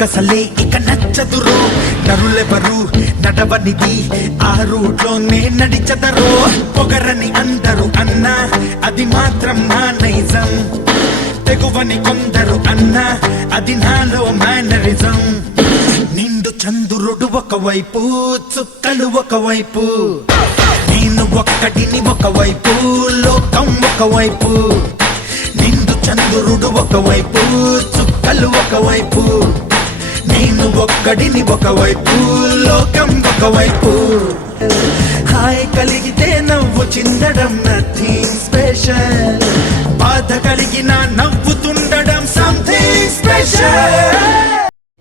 కసలే ఇక నచ్చదురో నరులెవరు నడవనిది ఆ రూట్లోనే నడిచదరో పొగరని అందరూ అన్నా అది మాత్రం నా నైజం తెగువని కొందరు అన్నా అది నాలో మేనరిజం నిండు చంద్రుడు ఒకవైపు చుక్కలు ఒకవైపు నేను ఒక్కడిని ఒకవైపు లోకం ఒకవైపు నిండు చంద్రుడు ఒకవైపు చుక్కలు ఒకవైపు నేను ఒక్కడిని ఒకవైపు లోకం ఒకవైపు హాయ్ కలిగితే నవ్వు చిందడం నథింగ్ స్పెషల్ బాధ కలిగిన నవ్వుతుండడం సంథింగ్ స్పెషల్